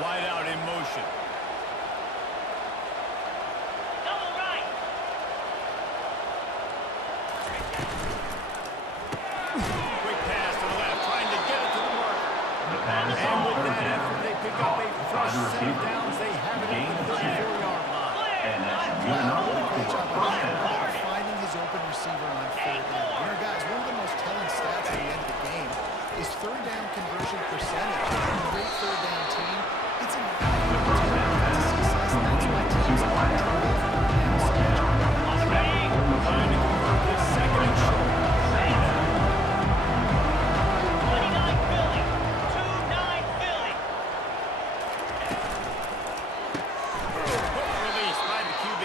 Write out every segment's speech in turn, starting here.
Wide out in motion. Double right. Quick pass to the left, trying to get it to the marker. The pass is And on with third that down. effort, they pick up a fresh Wide set of receiver. downs. They have it Gain at of the 10. 34-yard line. And that's good enough Great for job a first by down. finding his open receiver on third down. You know, guys, one of the most telling stats at the end of the game is third down conversion percentage. A great third down team. It's an The first down pass success. That's why completed to teams the like left. Fourth down. Ready. Trying to convert this second and short. 29 Philly. 2-9 Philly. Quick release by the QB.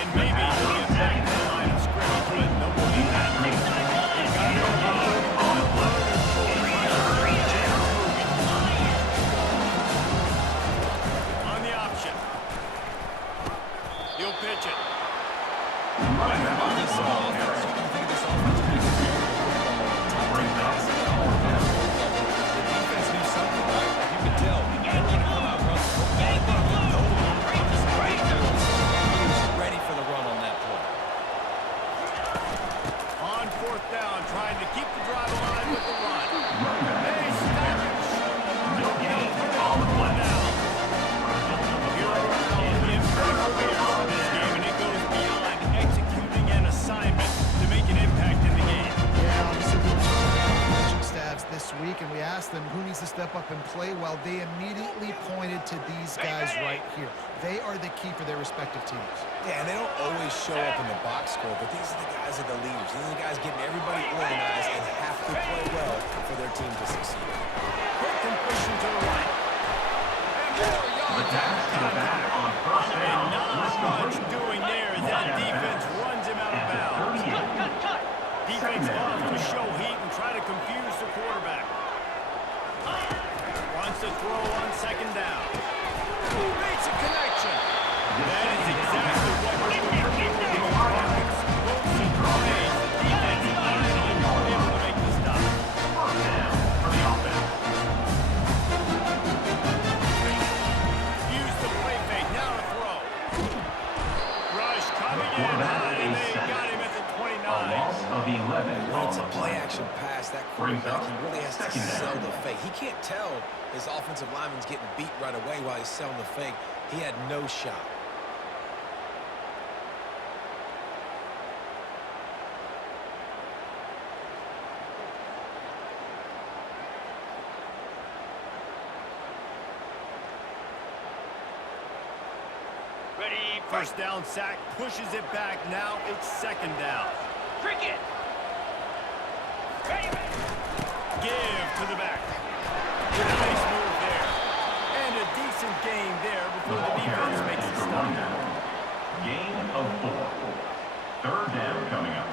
And maybe he'll get back to the line of scrimmage with no more than that. They've got it on the 35, third and short, trying to keep the chains moving. On the option. He'll pitch it. Running back This Ball offense, carry. you think of this offense being Brings up all down. The defense knew something, right? Like you could tell. They didn't want to come out and run the football. They wanted to get no He was ready for the run on that play. On fourth down, trying to keep the drive alive with the run. Running back They stop and shoot. no gain on the play. Here are our impact players in this game, and it goes beyond executing an assignment to make an impact in the game. Yeah, obviously we were talking about the coaching staffs this week, and we asked them who needs to step up and play well. They immediately pointed to these guys right here. They are the key for their respective teams. Yeah, and they don't always show up in the box score, but these are the guys that are the leaders. These are the guys getting everybody organized and have to play well for their team to succeed. Quick completion to the right. And more The yards pass after to the back contact. on first And down. not much doing there as that defense runs him out of bounds. Cut. Defense off to show heat and try to confuse the quarterback. Wants to throw on second down. Makes a connection. That is exactly what we're looking for. Explosive plays. The defense finally able to make the stop. First down for the offense. Use the play fake. Now to throw. Rush coming in high, and they got him at the A 29. loss of 11 When on it's a the play play. action pass, that Brings quarterback, up he really has to second down. sell the fake. He can't tell his offensive lineman's getting beat right away while he's selling the fake. He had no shot. Ready. First down sack, pushes it back. Now it's second down. Cricket. Ready. Give to the back. Nice move there. And a decent gain there The before the ball defense carrier makes a for stop. 1 down. Gain of 4. Third down coming up.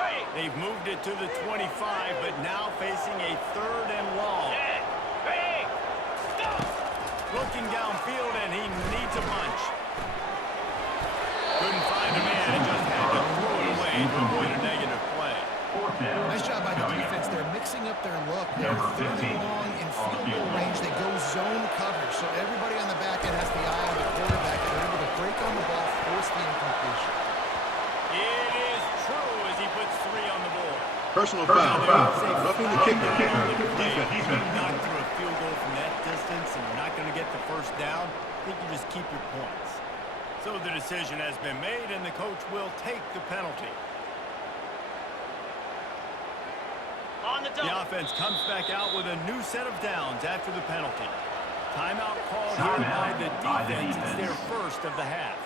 Ready. They've moved it to the 25, but now facing a third and long. Set. Ready. Go. Looking downfield, and he needs a bunch. Couldn't find a man and just had to throw it away to avoid a negative play. Fourth down. Nice job by the coming up. defense. They're mixing up their look. They're Number third 15 and long in on field the field. goal range. They go zone coverage, so everybody on the back end has the eye on the quarterback, and they're able to break on the ball, force the incompletion. It is true as he puts 3 on the board. Personal Personal foul. foul. Roughing the kicker. Defense. Defense. Knocked through a field goal from that distance, and you're not going to get the first down. I think you just keep your points. So the decision has been made, and the coach will take the penalty. On the double. The offense comes back out with a new set of downs after the penalty. Timeout called here by the defense. It's their first of the half.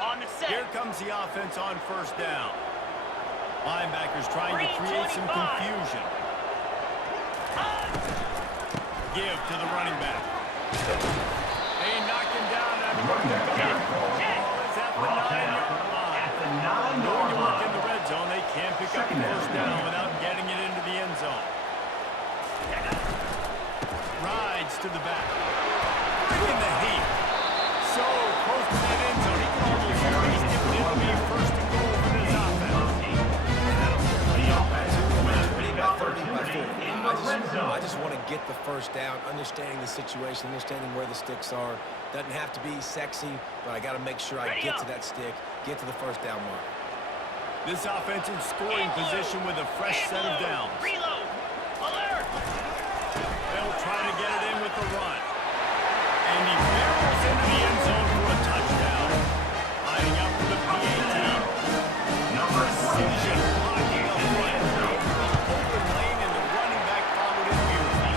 On the set. Here comes the offense on first down. Linebackers trying to create some 325. confusion. Give to the running back. They knock him down after a Running back carry. ball is at the Brought 9-yard down line. at the Going 9-yard to work in line. the red zone. They can't pick up the Second first down. down without getting it into the end zone. Rides to the back. Bringing the heat. So I just want to get the first down, understanding the situation, understanding where the sticks are. Doesn't have to be sexy, but I got to make sure I get to that stick, get to the first down mark. This offense in scoring position with a fresh set of downs. Reload. Alert. They'll try to get it in with the run. And he barrels into the end zone for a touchdown. Lining up for the PAT. Precision blocking up front. Open lane and the running back followed it beautifully.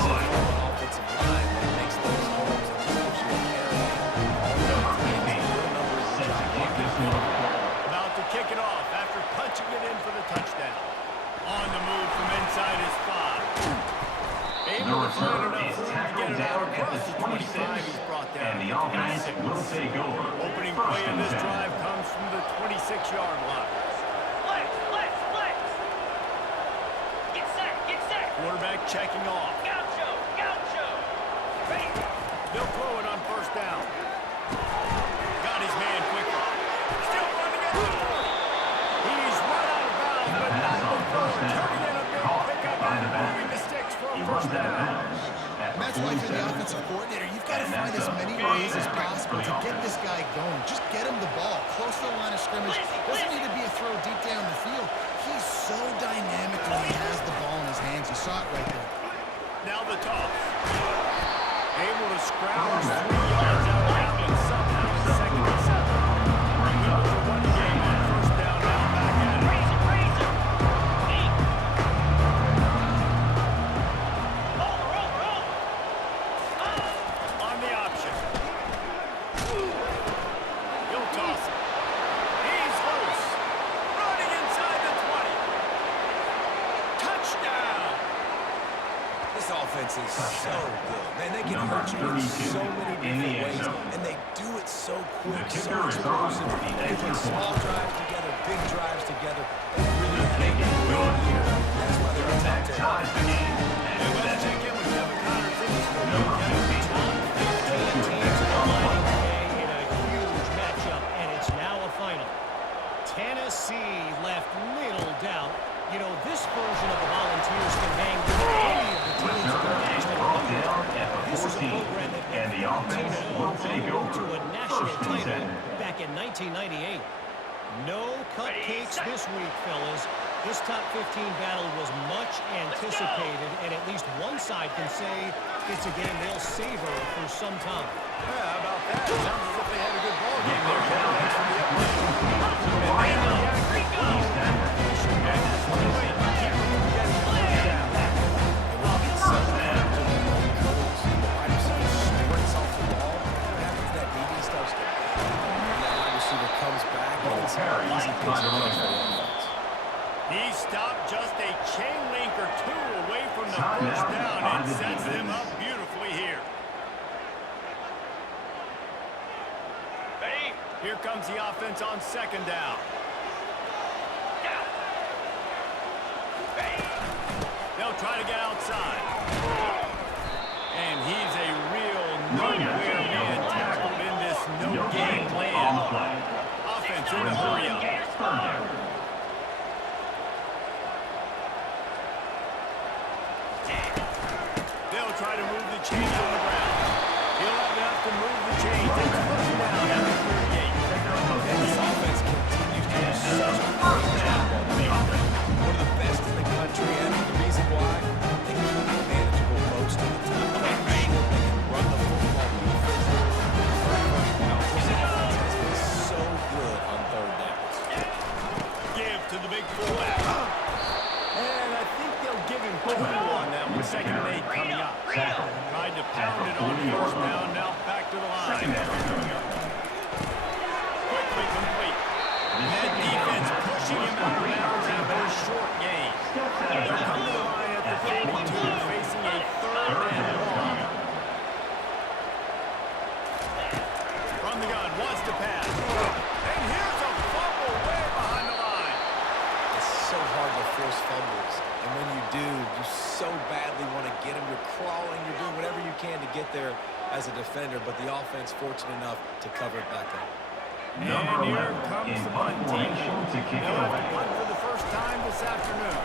Offensive line that makes those holes and just gives you a carry. About to kick it off after punching it in for the touchdown. On the move from inside his 5. Able to find enough room to get it out across the 25. He's brought down. And the offense will take over. Opening play in this drive comes from the 26-yard line. Flex. Get set. Quarterback checking off. Gaucho. Ready. They'll throw it on first down. Got his man quickly. Still running at the 40. He's run out of bounds, but not before turning in a big pickup and moving the sticks for a first down. And that's why for the offensive coordinator, you've got to find as many ways as possible to get this guy going. Just get him the ball close to the line of scrimmage. Doesn't need to be a throw deep down the field. He's so dynamic when he has the ball in his hands. You saw it right there. Now the toss. Able to scrounge 3 yards out of bounds somehow in second and 7. Middle of the running game on first down now back at it. Raise it. Roll. On the option. He'll toss it. He's loose. Running inside the 20. Touchdown. This offense is so good. Man, they can hurt you in so many different ways, and they do it so quick, so explosive. They put small drives together, big drives together. They really had a good year. That's why they're a top 10. And let's check in with Kevin Connors in the studio. Kevin, Top 15 teams colliding today in a huge matchup, and it's now a final. Tennessee left little doubt. You know, this version of the Volunteers can hang with any of the teams in the National Football. This is a program that went 14-0 on the road to a national title back in 1998. No cupcakes this week, fellas. This top 15 battle was much anticipated, and at least one side can say it's a game they'll savor for some time. yeah, how about that? Sounds as if they had a good ball game there, Kevin. Thanks for the update. And then the action He stopped just a chain link or two away from the first down and sets them up beautifully here. Ready. Here comes the offense on second down. They'll try to get outside. And he's a real nowhere man tackled in this no-game land. Offense in a hurry up. They'll try to move the chains on the ground. He'll have enough to move the chains. It's first down at the 38. And this offense continues to do such a great job on the offense. One of the best in the country, and the reason why, they keep it manageable most of the time. They can run the football defensively. This offense has been so good on third downs. Give to the big fullback. And I think they'll give him 2 on that one. Second and 8 coming up. Tried to pound it on first down. Now back to the line. Quickly complete. That defense pushing him out of bounds after a short gain. They'll come to the line at the 52, facing a third and long. From the gun, wants to pass. And here's a fumble way behind the line. It's so hard to force fumbles. And when you do, you so badly want to get them. You're crawling, you're doing whatever you can to get there as a defender, but the offense fortunate enough to cover it back up. And here comes the punt team. They'll have to punt for the first time this afternoon.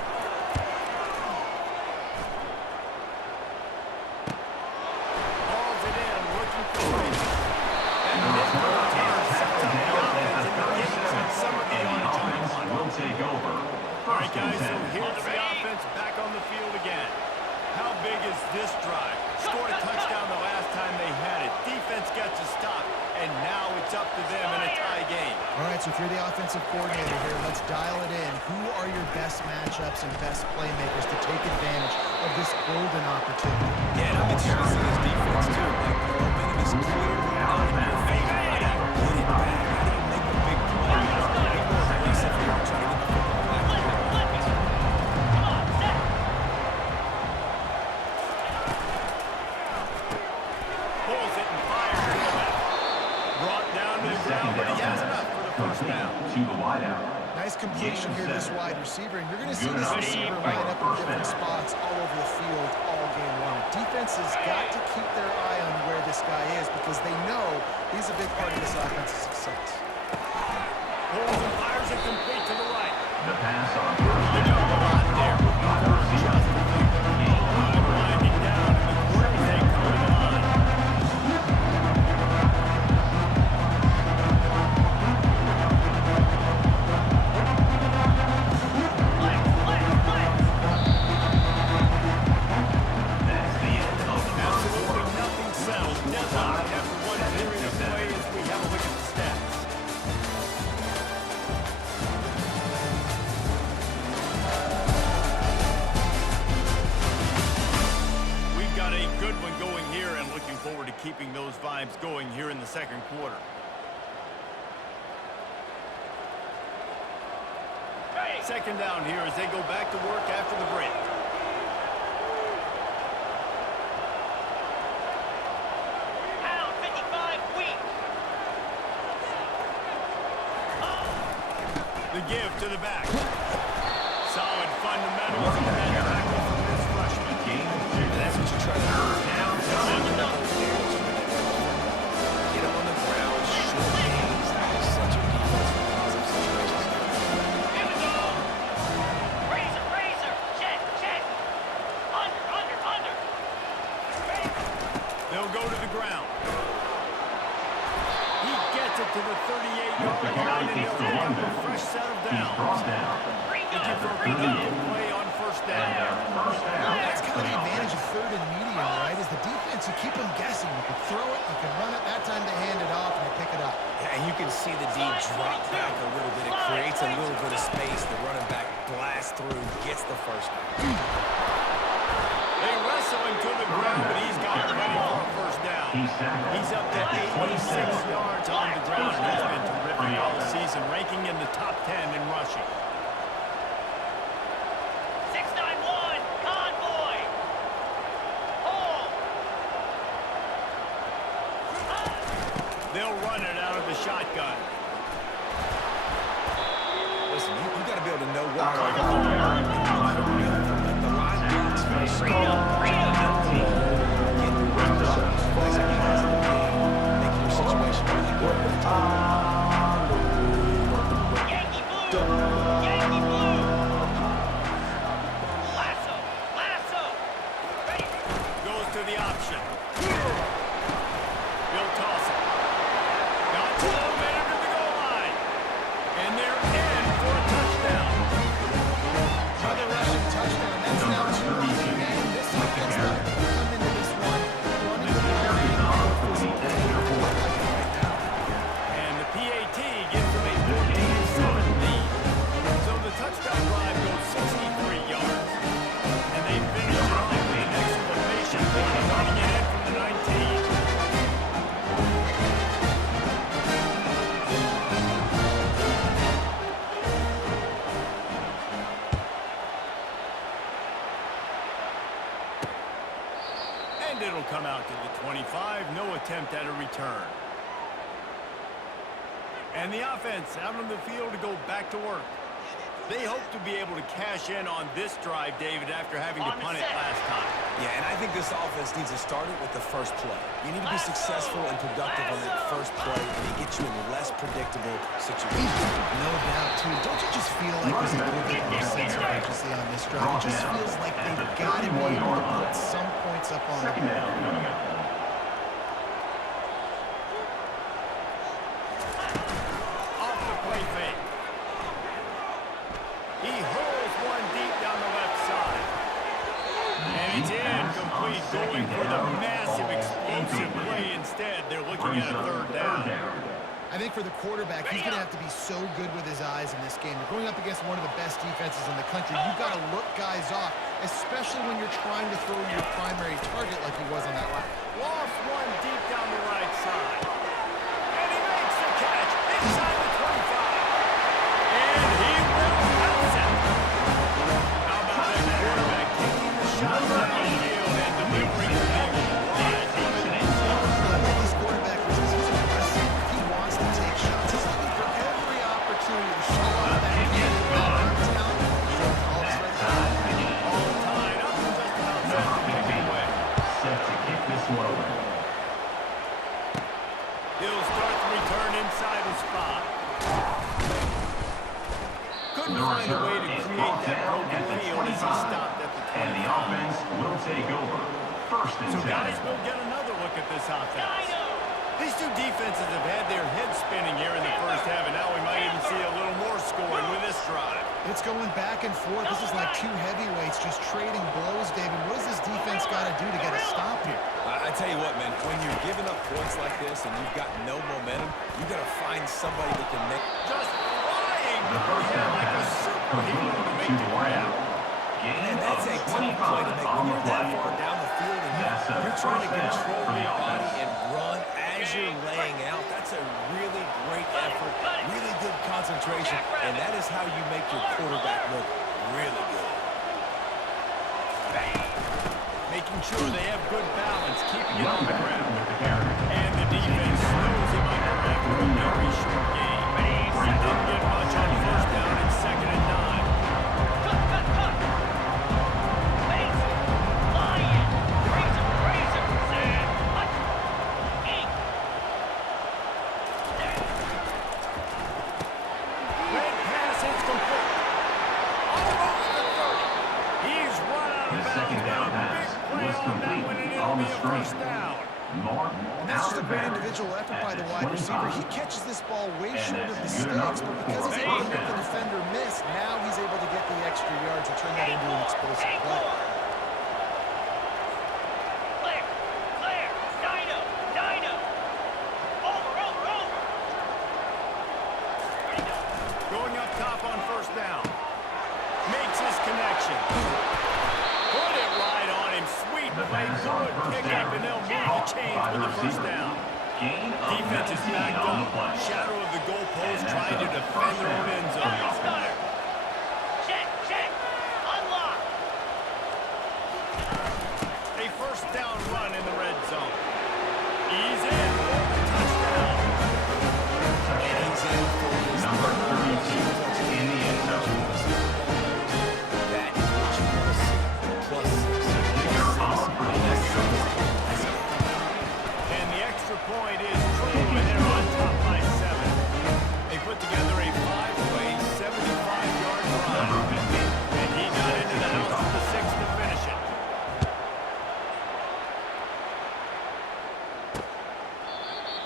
And this routine sets up the offense and gives them some of the offense will take over. All right, guys, so here's the offense back on the field again. How big is this drive? Scored a touchdown the last time they had it. Defense got to stop, and now it's up to them in a tie game. All right, so if you're the offensive coordinator here, let's dial it in. Who are your best matchups and best playmakers to take advantage of this golden opportunity? Yeah, and I'm interested to see this defense, too. Like, the momentum is clearly not in your favor. How do you get it back? How do you make a big play? Be more aggressive here and try to get the football back. Pulls it and fires to the left. Brought down to the ground, but he has enough for the first down. To the wideout. Nice completion here, this wide receiver, and you're going to see this receiver line up in different spots all over the field all game long. Defense has got to keep their eye on where this guy is because they know he's a big part of this offense's success. Pulls and fires it complete to the right. The pass on They got a lot there. Just winding down, and the quarterback coming on. That's the end of the Absolutely nothing settled. Deadlock after one period of play as we have a look at the stats. We've got a good one going here and looking forward to keeping those vibes going here in the second quarter. Second down here as they go back to work after the break. Pound 55 weak. The give to the back. Solid fundamentals in that tackle from this freshman. That's what you try to do. Get him on the ground, short games. That is such a defense for positive situations. Here we go. Razor, razor. Check, check. Under. Ready? They'll go to the ground. He gets it to the 38-yard line, and he'll pick up a fresh set of He's downs. brought down. Looking for a productive play on first down. First down. That's kind of the advantage of third and medium, right? Is the defense, you keep them guessing. You can throw it, you can run it. That time they hand it off and they pick it up. And you can see the D drop back a little bit. It creates a little bit of space. The running back blasts through, gets the first down. They wrestle him to the ground, but he's got plenty for a first down. He's up to 86 yards on the ground, and he's been terrific all season, ranking in the top 10 in rushing. 691. Convoy. Hold. They'll run it out of the shotgun. Listen, you got to be able to know what kind of the line blocks first. Get making your situation really good. Yankee blue. Yankee blue. Lasso. Ready? Goes to the option. He'll toss it. Got to made it to the goal line. And they're in for a touchdown. Another rushing touchdown. That's now 2 in the game. This offense not going to come into this one running the ball And the PAT gives them a 14-7 lead. So the touchdown drive goes 63 yards. And they finish it off with an exclamation point, running it in from the 19. And it'll come out to the 25. No attempt at a return. And the offense out on the field to go back to work. They hope to be able to cash in on this drive, David, after having to punt it last time. Yeah, and I think this offense needs to start it with the first play. You need to be successful and productive on that first play, and it gets you in less predictable situations. No doubt, too. Don't you just feel like there's a little bit more sense of urgency on this drive? It just feels like they've got to be able to put some points up on the board. Instead, they're looking Brings at a up third down. I think for the quarterback, he's going to have to be so good with his eyes in this game. You're going up against one of the best defenses in the country. You've got to look guys off, especially when you're trying to throw your primary target like he was on that last. Lost one deep down the right side. And he makes the catch inside the 25. And he will bounce it. How about that quarterback taking the shot downfield and delivering the big wide open zone? I like this quarterback because he's aggressive. He wants to take shots. He's looking for every opportunity to show off that talent. All the Tied up and just about set to kick it away. Set to kick this one away. He'll start the return inside his spot. Couldn't find a way to create that broken field as he stopped at the 20. And the offense will take over. First and So 10. guys, we'll get another look at this offense. These two defenses have had their heads spinning here in the first half, and now we might even see a little more scoring with this drive. It's going back and forth. This is like two heavyweights just trading blows, David. What does this defense got to do to get a stop here? I tell you what, man, when you're giving up points like this and you've got no momentum, you got to find somebody that can make... Just flying The first here down like a pass superhero to completed make to the Brown. grab. Gain And of that's a tough play to 25 make. on When the you're that play. far down the field and That's a you're trying to first down control for the your body offense. and run as you're laying out, that's a really great effort, really good concentration, and that is how you make your quarterback look really good. Making sure they have good balance, keeping it on the Welbeck ground. with the carry. And the defense slows him under after a very short game. Didn't get much on first down and second and 9. Cut. Base. Lion. Razor. Sam. Hut. Ink. Red pass is complete. All over the 30. He's run out The of bounds. second down Got a pass big play was on that complete one, and on it'll the be a screen. first down. Martin And that's just a great Alexander individual effort by at the the wide receiver. 25. He catches this ball way And short of the that's good stakes, enough but because for he's a able to first make the down. defender miss, now he's able to get the extra yards and turn that into an explosive play. Clear. Dino. Over. Ready to go. Going up top on first down. Makes his connection. Put it right on him. Sweet The play. pass on Good first pickup, down. and they'll move the Caught chains by for the the first receiver. down. Gain of Defense is 19 backed on the up. play. Shadow of the goalpost, And that's trying to a defend first their own down. end zone. Stunner. Check. Unlock. A first down run in the red zone. He's in for the touchdown. And he's in for his Number 32 in the end zone. That is what you want to see. +6. Kicker on for the next drive. And the extra point is true, and they're on top by 7. They put together a 5-play, 75-yard Number drive. 50. And he got into the house for the 6 to finish it.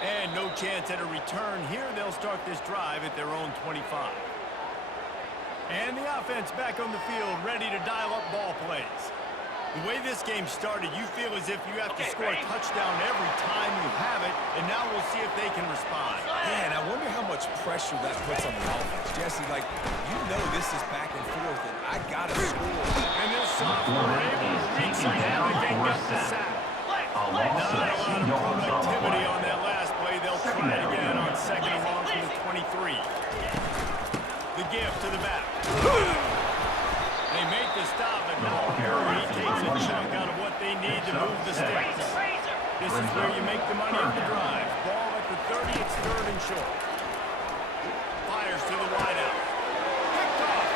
And no chance at a return here. They'll start this drive at their own 25. And the offense back on the field, ready to dial up ball plays. The way this game started, you feel as if you have to score a touchdown every time you have it, and now we'll see if they can respond. Yeah, and I wonder how much pressure that puts on the offense. Jesse, like, you know this is back and forth, and I got to score. And this sophomore able to reach some havoc and get the sack. A Not loss a of lot 18 of yards on the productivity play. on that last play. They'll try it again on second and long from the 23. The give to the back. They make the stop, but The ball not carrier before he is takes a number chunk 1. out of what they need to move the sticks. Razor. This is where you make the money on the drive. Ball at the 30, it's third and short. Fires to the wideout. Picked off.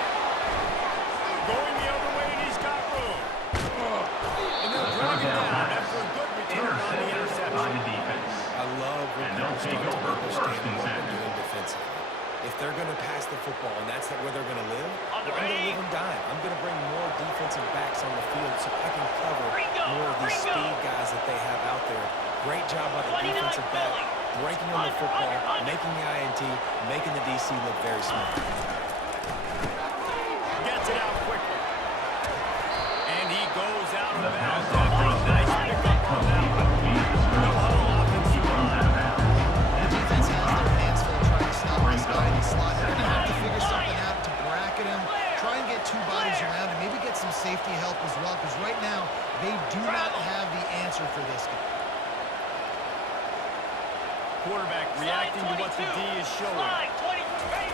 Going the other way, and he's got room. And they'll drag it down after a good return on the Intercepted by interception. the defense. I love when And they'll people take start to over understand first and what 10. they're doing defensively. If they're going to pass the football and that's where they're going to live, On the well, I'm going to ring. live and die. I'm going to bring more defensive backs on the field so I can cover Ringo, more of these Ringo. speed guys that they have out there. Great job by the 29 defensive back, Philly. breaking on the football, Under. making the INT, making the DC look very smart. Gets it out quickly. And he goes out of The pass bounds on after a first nice down. pickup on that one. Complete with No Smith. huddle offense quarterback reacting to what the D is showing. Slide 20. Ready.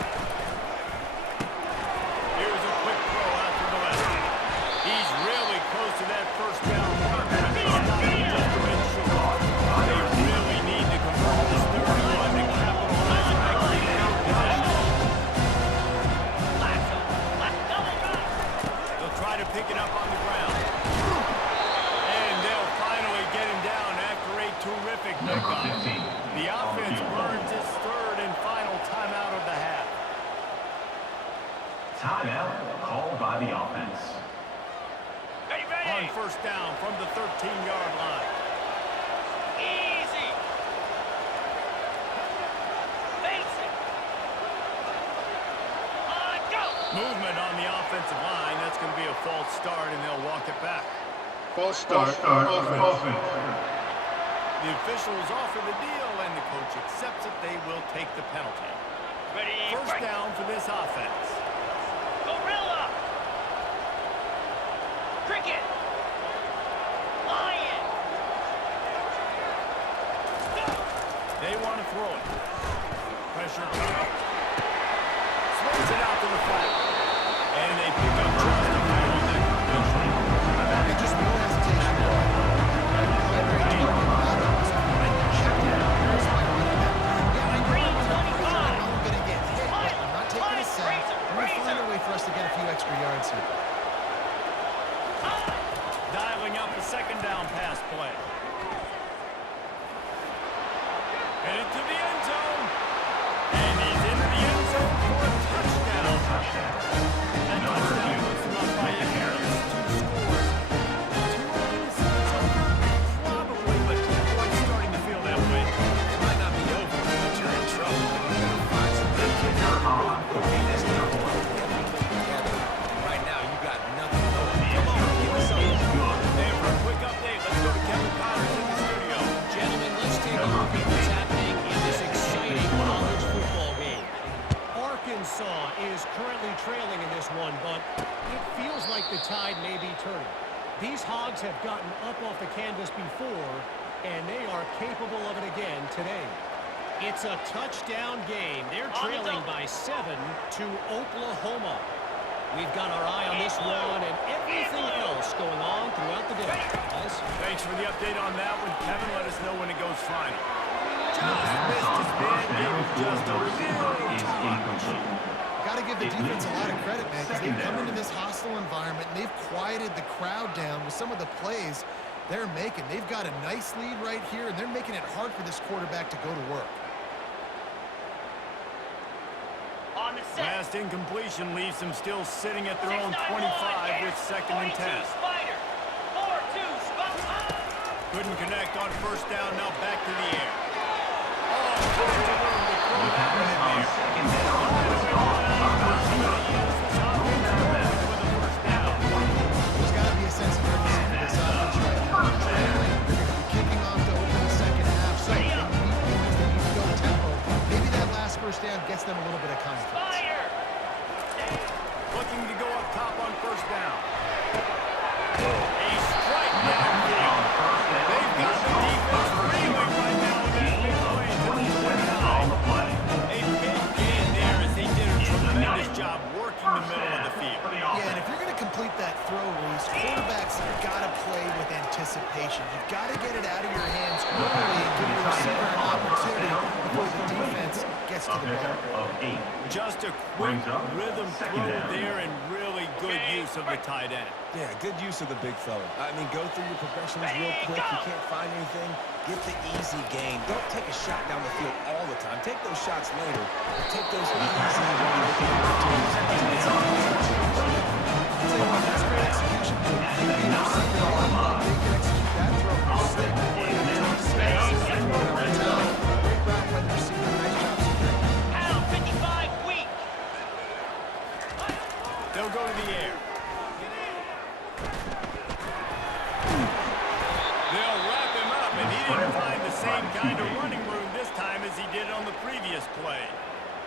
Here's a quick throw out to the left. He's really close to that first down mark. And they stop him just a bit short. They really need to convert this third and one to capitalize on that great field position. Lasso. Left double run. They'll try to pick it up on the ground. And they'll finally get him down after a terrific Number pickup. 15. The offense burns its third and final timeout of the half. Timeout called by the offense. Ready, On ready. first down from the 13-yard line. Easy. Face it. On, go. Movement on the offensive line. That's going to be a false start, and they'll walk it back. False start. Offense. The officials offer the deal, and the coach accepts it. They will take the penalty. Ready, First break. down for this offense. Gorilla. Cricket. Lion. Go. They want to throw it. Pressure coming. Swings it out to the flat. And they pick up just a bit on that completion. And just no hesitation. Primary target not on this point. Check down. Here's my running back. Yeah, I know Green I'm 25. going to get hit, but I'm not taking a sack. Razor, I'm going to find razor. a way for us to get a few extra yards here. Dialing up the second down pass play. Headed to the end zone. And he's into the end zone for a touchdown. That touchdown puts them up by at least 2 scores. 2 early in the season? Probably, but boy, it's starting to feel that way. It might not be over, but you're in trouble. You gotta find some good kids out there. Okay, that's not all together. And right now, you got nothing going. Come on, give me something. And for a quick update, let's go to Kevin Connors in the studio. Gentlemen, let's take a look at what's happening in this exciting college football game. Arkansas is currently trailing in this one, but it feels like the tide may be turning. These Hogs have gotten up off the canvas before, and they are capable of it again today. It's a touchdown game. They're trailing by 7 to Oklahoma. We've got our eye on this one and everything else going on throughout the day. Guys? Thanks for the update on that one. Kevin, let us know when it goes final. Just missed his man. Gave him just a little Is incomplete. Got to give the defense a lot of credit, man, because they've come into this hostile environment and they've quieted the crowd down with some of the plays they're making. They've got a nice lead right here, and they're making it hard for this quarterback to go to work. On the set. Last incompletion leaves them still sitting at their own 6-9-1, 25 with second and 42 10. Spider. 4-2 spot. Couldn't connect on first down. Now back to the air. Oh, tons of room to throw that one in there. Second down. There's got to be a sense of urgency for this offense right now. They're going to be kicking off to open the second half, so they need points, they need to go tempo. Maybe that last first down gets them a little bit of confidence. Spider. Looking to go up top on first down. A strike downfield. They've got the defense reeling right now with that big play to the 29. A big gain there as they did a tremendous job working the middle of the field. Yeah, and if you're going to complete that throw, Reese, quarterbacks have got to play with anticipation. You've got to get it out of your hands early and give your receiver an opportunity before the defense gets to the ball. Of 8. Just a quick rhythm throw there and really good use of the tight end. Yeah, good use of the big fella. I mean, go through your progressions real quick. You can't find anything. Get the easy gain. Don't take a shot down the field all the time. Take those shots later, but take those easy opportunities. I'll tell you what, that's great execution. They can execute that throw mistake before they turn steps. Great route by the receiver. Nice job securing. Pound 55 weak. They'll go to the air. They'll wrap him up, and he didn't find the same kind of running room this time as he did on the previous play.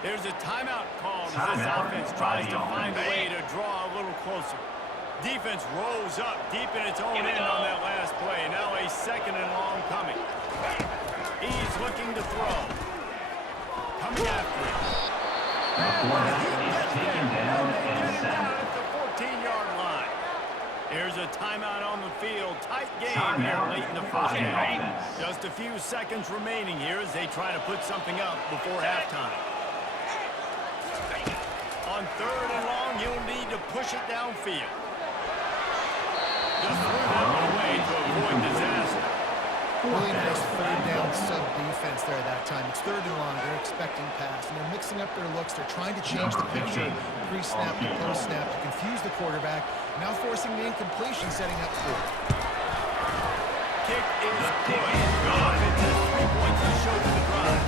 There's a timeout called as this offense tries to find a way to draw a little closer. Defense rolls up deep in its own end on that last play. Now a second and long coming. He's looking to throw. coming after him. The quarterback is taken down and sacked. At the 14-yard line. Here's a timeout on the field. Tight game here Timeout late in the by first the half. offense. Just a few seconds remaining here as they try to put something up before halftime. On 3rd and long, you'll need to push it downfield. Just threw that one away to avoid disaster. Really nice third down sub defense there at that time. It's 3rd and long. They're expecting pass, and they're mixing up their looks. They're trying to change the picture pre-snap to post-snap to confuse the quarterback. Now forcing the incompletion, setting up 4th. Kick is good. The offense has 3 points to show for the drive.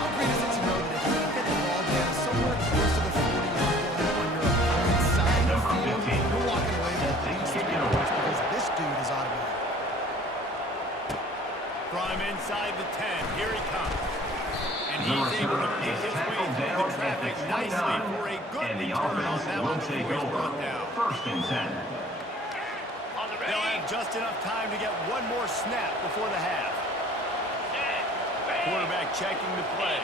How great is it to know that if you can get the ball down somewhere close to the 40-yard line on your opponent's side of the field, you're walking away with at least 3 points because this dude is automatic. From inside the 10, here he comes. And he's able to pick his way through the traffic nicely for a good And the return on offense that will one take before he's brought over. down. 1st and 10. On the They'll ready. have just enough time to get one more snap before the half. Quarterback checking the play.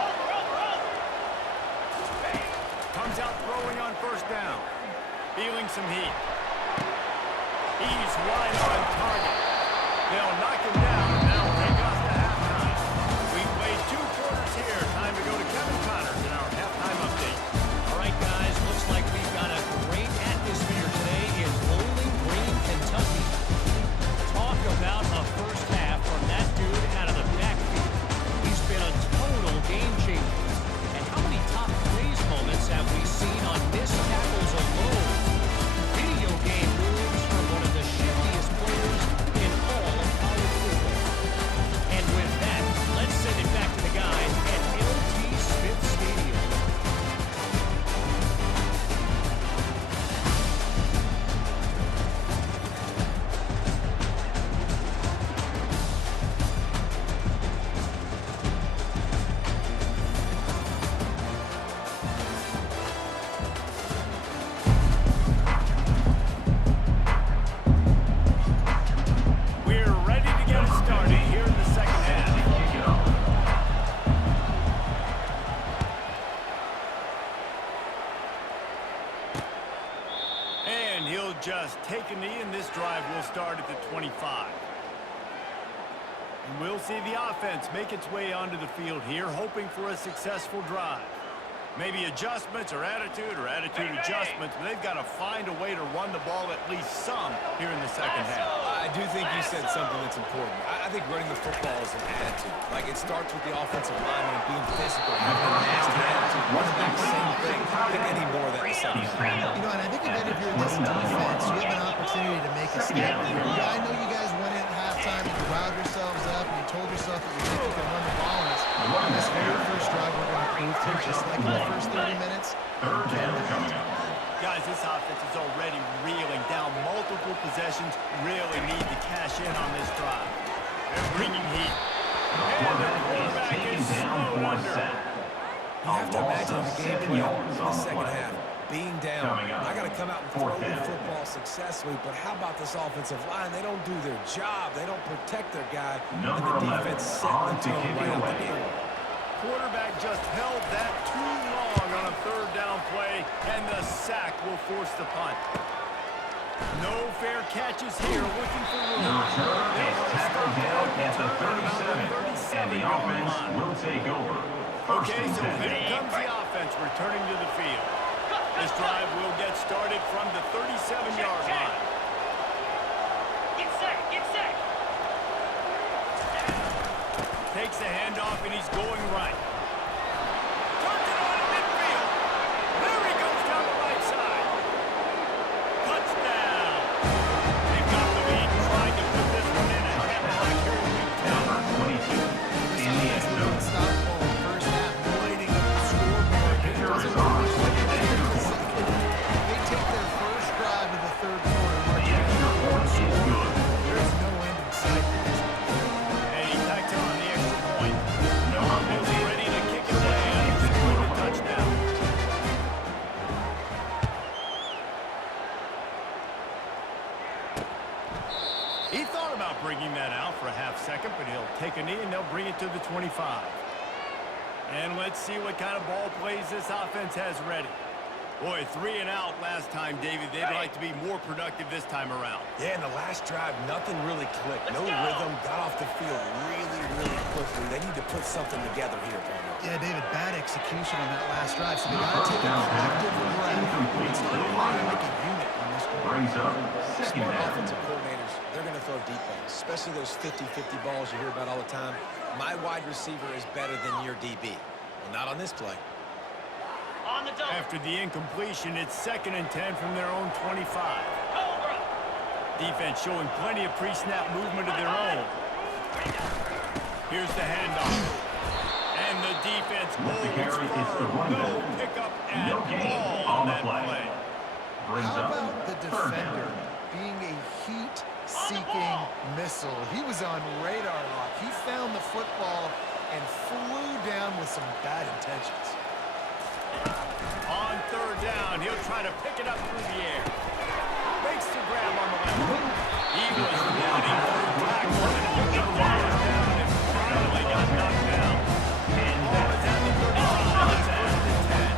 Over. Comes out throwing on 1st down. Feeling some heat. He's wide on target. They'll knock him down, and that'll take us to halftime. We've played 2 quarters here. Time to go to Kevin Connors in our halftime update. All right, guys, looks like we've got a great atmosphere today in Bowling Green, Kentucky. Talk about a first half from that dude out of the backfield. He's been a total game changer. And how many top plays moments have we seen on missed tackles alone? Video game moves from one of the shiftiest players in all of college football. And with that, let's send it back to the guys at L.T. Smith Stadium. We're ready to get it started here in the second half. Kick it off. And he'll just take a knee, and this drive will start at the 25. And we'll see the offense make its way onto the field here, hoping for a successful drive. Maybe adjustments or attitude adjustments, but they've got to find a way to run the ball at least some here in the second half. I do think you said something that's important. I think running the football is an attitude. Like, it starts with the offensive lineman and being physical, having a nasty attitude. Running back, same thing. I think they need more of that in the second half. You know, and I think that if you're this defense, you have an opportunity to make a statement here. Yeah, I know you guys went in at halftime and you riled yourselves up and you told yourself that you think you can run the ball on us. On this very first drive, we're going to prove to you, just like in the first 30 minutes. 3rd down coming up. Guys, this offense is already reeling down multiple possessions. Really need to cash in on this drive. They're bringing heat. The quarterback is taken down for a sack. You have to imagine the game 7 plan yards in the on the second play. half. Being down, Coming up, I got to come out and throw 4th the down. football successfully, but how about this offensive line? They don't do their job. They don't protect their guy, and Number the 11, defense setting on the to tone kick right it out the away. gate. Quarterback just held that too long on a 3rd down play, and the sack will force the punt. No fair catches here, looking for The room. return is tackled down at the 37, and the offense will take over. 1st Okay, and so 10. here comes the offense returning to the field. This drive will get started from the 37-yard line. Get set. Takes the handoff, and he's going right. Turns it on in midfield. There he goes down the right side. Touchdown. They've got the lead, trying to put this one in ahead like here in week 10. Number 22 This in the offense end was zone. unstoppable in the first half, lighting up the scoreboard. It Kicker doesn't is on. really fit in the second. They take their first drive of the 3rd quarter. The extra point is good. There's no end in sight. And he tacked on the extra point. Number Offense 50 ready about bringing that out for a half second, but he'll take a knee and they'll bring it to the 25. And let's see what kind of ball plays this offense has ready. Boy, 3 and out last time, David. They'd like to be more productive this time around. Yeah, in the last drive, nothing really clicked. No rhythm, got off the field really quickly. They need to put something together here, Brandon. Yeah, David, bad execution on that last drive, so they got to take a collective breath and start playing like a unit on this one. Brings up second Smart down. offensive coordinators, they're going to throw deep balls, especially those 50-50 balls you hear about all the time. My wide receiver is better than your DB. Well, not on this play. On the double. After the incompletion, it's 2nd and 10 from their own 25. Cobra. Defense showing plenty of pre-snap movement of their own. Here's the handoff. And the defense With the carry, it's the firm. one No back. pickup at No gain all on the that play. play. Brings How up about the third down. defender being a heat-seeking missile? He was on radar lock. He found the football and flew down with some bad intentions. On 3rd down, he'll try to pick it up through the air. Makes the grab on the left. He was running through tackles and picked up the first down and finally got knocked down. Ball is at the 35. It's 1st and 10.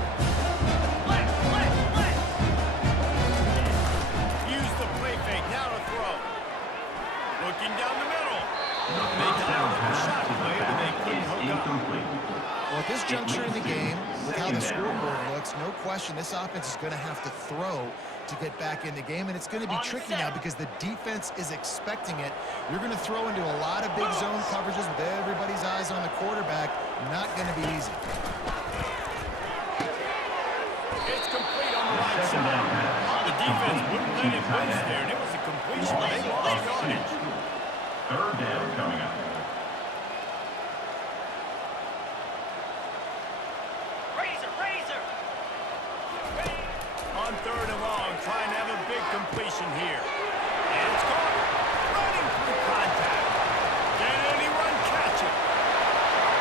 Flex. Use the play fake. Now to throw. Looking down the middle. They dialed up the shot play, but they couldn't hook up. Incomplete. Well, at this juncture in the game, with how the scoreboard looks, no question this offense is going to have to throw to get back in the game, and it's going to be tricky now because the defense is expecting it. You're going to throw into a lot of big zone coverages with everybody's eyes on the quarterback. Not going to be easy. It's complete on the right Second down side. pass. The defense wouldn't let him waste there, and it was a completion, but they lost yardage. 3rd down coming up. Razor. On 3rd and long, trying to have a big completion here. And it's caught. Running through contact. Can anyone catch it?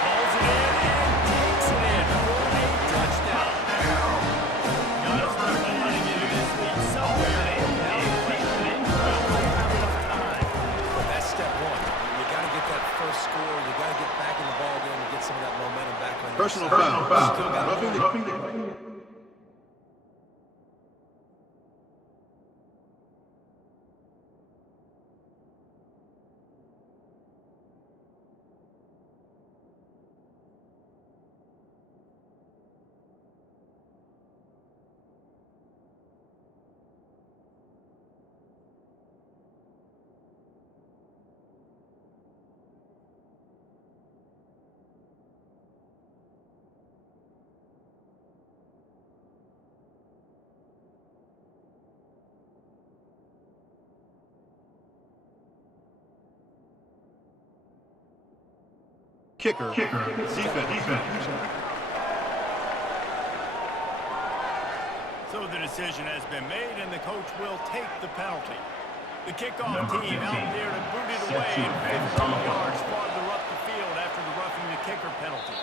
Pulls it in and takes it in for a touchdown. Gotta start running into this lead somewhere. Now the question is, will they have enough time? But that's step one. You got to get that first score. You got to get back in the ball game and get some of that momentum back on your Personal side. foul. Still got Roughing the kicker. Defense. So the decision has been made, and the coach will take the penalty. The kickoff Number team 15, out there to boot it set away to and advance 15 on the play. yards farther up the field after the roughing the kicker penalty.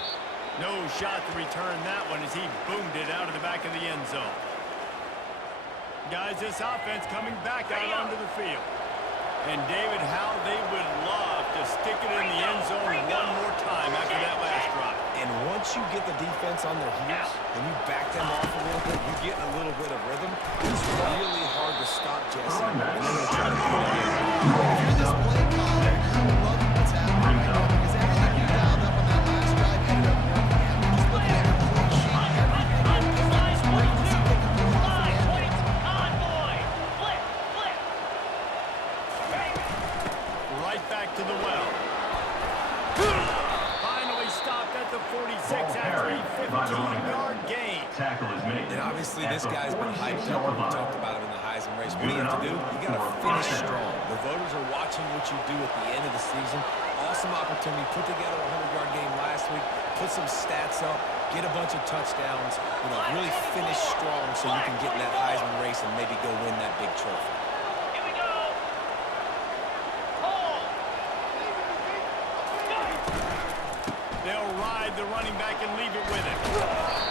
No shot to return that one as he boomed it out of the back of the end zone. Guys, this offense coming back out onto the field. And David, how they would love to stick it in the end zone one more time after that last drive. And once you get the defense on their heels and you back them off a little bit, you get a little bit of rhythm. It's really hard to stop Jesse. And they're going to try to do it again. After this play call, I'm loving what's happening right now because everything you dialed up on that last drive ended up working out. You're just looking at your play sheet, everything. You're just waiting to see if they can pull it off the end. Convoy. Flip. Right back to the well. Finally stopped at the 46 after a 15-yard gain. Tackle is made. And obviously this guy's been hyped up when we talked about him in the Heisman race. What do you have to do? You got to finish strong. The voters are watching what you do at the end of the season. Awesome opportunity. Put together a 100-yard game last week. Put some stats up. Get a bunch of touchdowns. Really finish strong so you can get in that Heisman race and maybe go win that big trophy. Here we go. Hold. They'll ride the running back and leave it with him.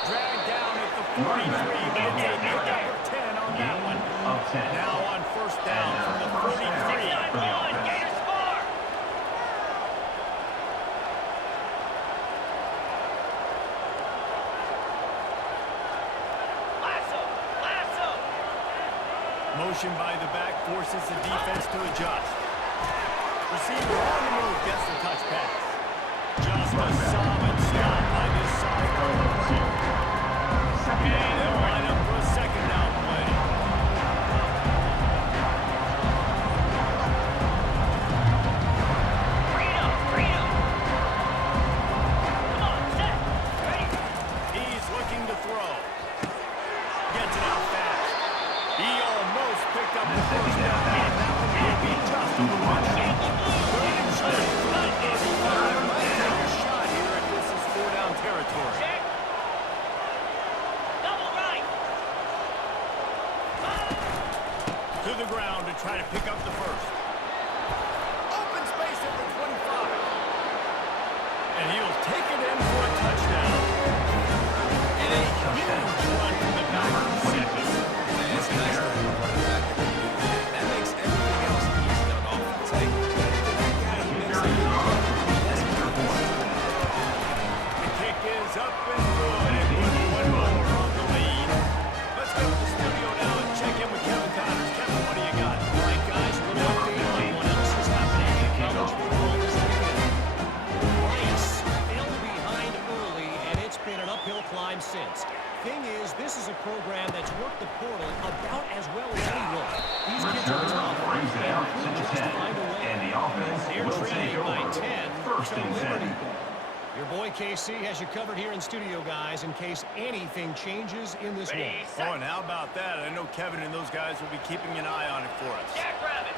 Dragged down at the 43, but it's a pickup of 10 on that one. Of 10. Now on first down from the 43. Gators far. motion by the back forces the defense to adjust. Receiver on the move gets the touch pass. Just a solid stop by this side. And they'll line up for a second down play. Freedom. Come on, set. Ready? He's looking to throw. Gets it out fast. He almost picked up the first down. And that one will be just a one. Third and short from the 35. Might take a shot here if this is four-down territory. Check. Double right. To the ground to try to pick up the first. Open space at the 25. And he'll take it in for a touchdown. And a huge run from the back to the six. It's nice to have a running back that can do that. That makes everything else easy on offense. Hey, that guy, he makes it easy. That's important. The kick is up and good. And with one more on the lead. Let's go to the studio now and check in with Kevin Connors. Kevin, what do you got? All right, guys, a little update on what else is happening in college football this weekend. Rice fell behind early, and it's been an uphill climb since. Thing is, this is a program that's worked the portal about as well as anyone. These kids are tough, brings it out to and the just 10. find a way. And the offense They're will trailing take by over. 10 First to and Liberty. 10. Your boy KC has you covered here in studio, guys, in case anything changes in this one. Ready, Oh, set. and how about that? I know Kevin and those guys will be keeping an eye on it for us. Jackrabbit.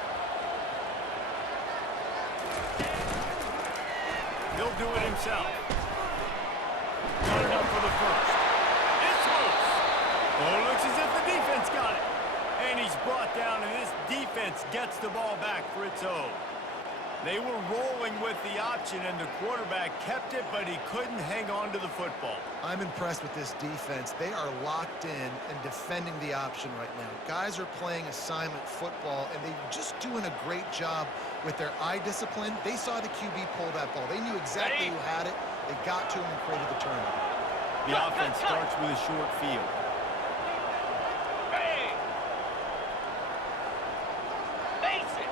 He'll do it himself. Got it up for the first. It's loose. Oh, looks as if the defense got it. And he's brought down, and this defense gets the ball back for its own. They were rolling with the option, and the quarterback kept it, but he couldn't hang on to the football. I'm impressed with this defense. They are locked in and defending the option right now. Guys are playing assignment football, and they're just doing a great job with their eye discipline. They saw the QB pull that ball. They knew exactly who had it. They got to him and created the turnover. The offense starts with a short field. Hey. Face it.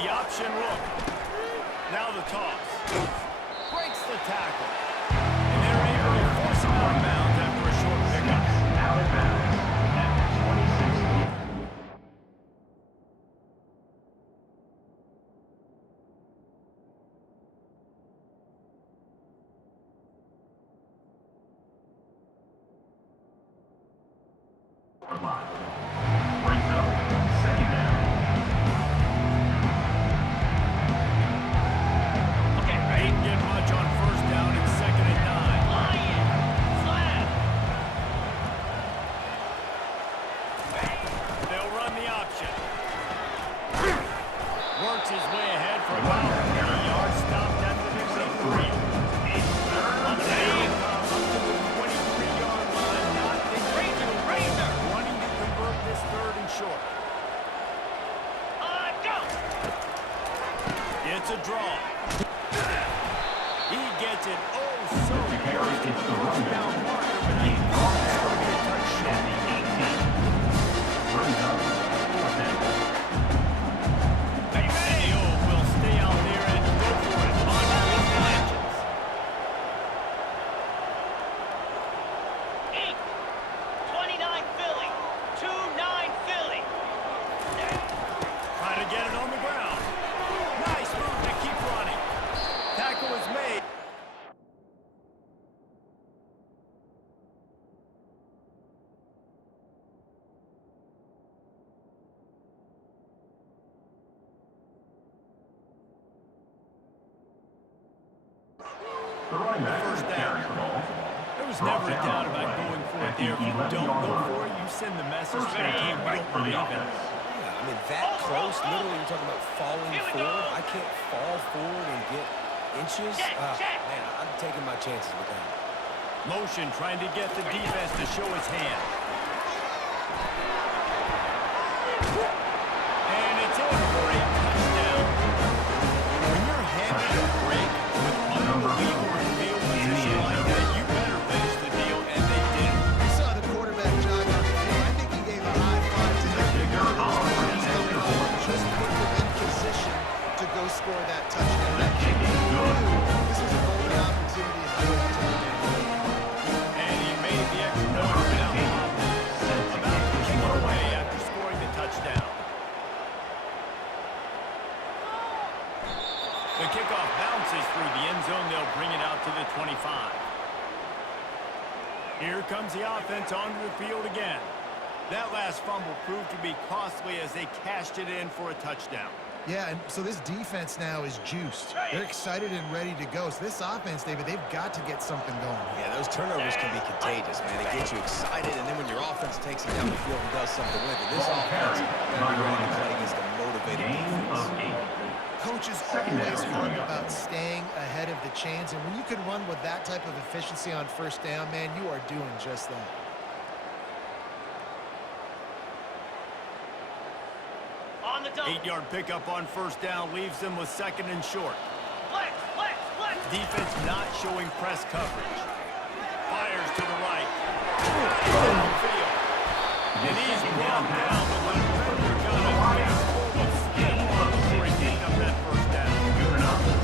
The option look. Now the toss. Breaks the tackle. And they're able to force him out of bounds after a short pickup. Out of bounds at the 26. Line. Brings up second down. Okay, ready? Didn't get much on first down and second and 9. Lion. Slap. They'll run the option. Works his way ahead for about 30 yards. Stopped at the 53. On the move, up to the 23-yard line. Not thinking Razor. wanting to convert this third and short. Go. It's a draw. He gets it so close to the first down marker, but he thought it's going to be a touch short. Brings up fourth down. And will stay out there and go for it on both dimensions. Eat. 29 Philly. 2-9 Philly. Trying to get it on the ground. Nice move to keep running. Tackle is made. The running back First down. carries the ball. There was never a doubt about going for it there. If you don't go for it, you send the message to the team we don't For the believe in. offense. Yeah, I mean, that close, literally, you're talking about falling Here we forward. go. I can't fall forward and get inches. Check, check. Man, I'm taking my chances with that. Motion trying to get the defense to show his hand. And it's in for a touchdown. When you're handed a break with unbelievable field position like that, you better finish the deal, and they did. We saw the quarterback jog on the field. I think he gave a high for that touchdown. That kid knew this was a golden opportunity and really took advantage. And he made the extra point without about to kick it away after scoring the touchdown. The kickoff bounces through the end zone. They'll bring it out to the 25. Here comes the offense onto the field again. That last fumble proved to be costly as they cashed it in for a touchdown. Yeah, and so this defense now is juiced. They're excited and ready to go. So this offense, David, they've got to get something going. Yeah, those turnovers can be contagious, man. It gets you excited, and then when your offense takes it down the field and does something with it, this offense got to be ready to play against a motivated defense. Coaches always harp about staying ahead of the chains, and when you can run with that type of efficiency on first down, man, you are doing just that. On the double. 8-yard pickup on first down leaves them with second and short. Flex, flex, flex. Defense not showing press coverage. Fires to the right. Field. And he's brought down, but the defender got a fast hold of steam before he picked up that first down.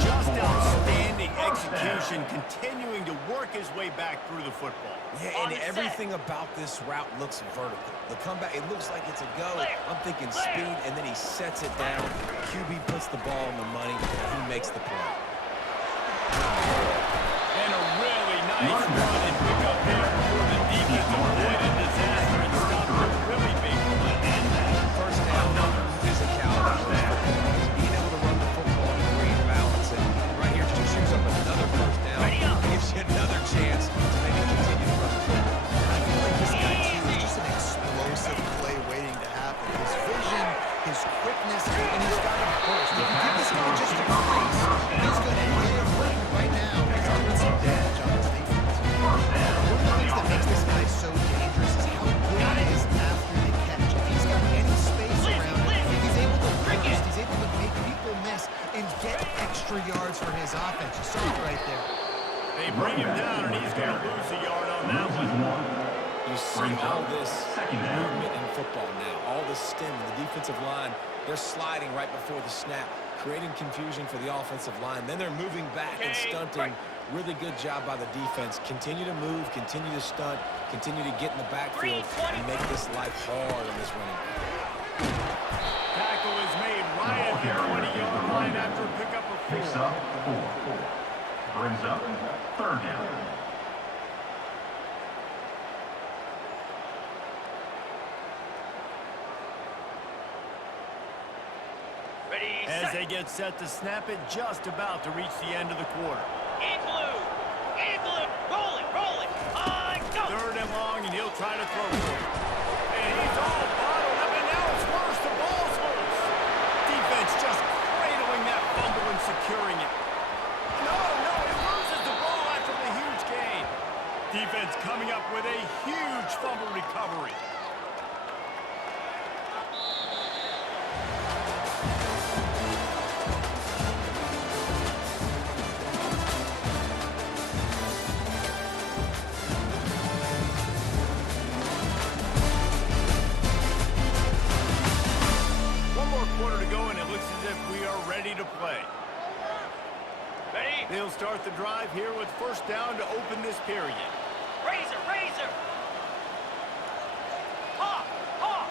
Just outstanding execution, continuing to work his way back through the football. Yeah, and everything about this route looks vertical. The comeback, it looks like it's a go. I'm thinking speed, and then he sets it down. QB puts the ball on the money, and he makes the play. And a really nice run and pick up there before the defense avoided disaster and stopped a really big play. First down, physicality. Being able to run the football and create balance. And right here, just shoots up another first down. Gives you another chance to maybe continue to run the football. I feel like this guy, too, is just an explosive play waiting to happen. His vision, his quickness, and he's got a burst. If you give this guy just a crease, he's going to hit him right now. He's doing some damage on this defense. One of the things that makes this guy so dangerous is how good he is after the catch. If he's got any space around him, he's able to burst, he's able to make people miss and get extra yards for his offense. You saw it right there. They bring him down, and he's going to lose a yard on that one. You see all this movement in football now. All the stem, the defensive line, they're sliding right before the snap, creating confusion for the offensive line. Then they're moving back and stunting. Really good job by the defense. Continue to move, continue to stunt, continue to get in the backfield and make this life hard on this running back. Tackle is made right at the 20-yard line after a pickup of 4. Picks up 4. Brings up third down. Ready, As set. they get set to snap it, just about to reach the end of the quarter. Igloo. Igloo. Roll it, roll it. On, go. Third and long, and he'll try to throw for it. And he's all bottled up, and now it's worse. The ball's loose. Defense just cradling that fumble and securing it. No, he loses the ball after the huge gain. Defense coming up with a huge fumble recovery. Quarter to go, and it looks as if we are ready to play. Ready? They'll start the drive here with first down to open this period. Razor, razor. Hawk, hawk.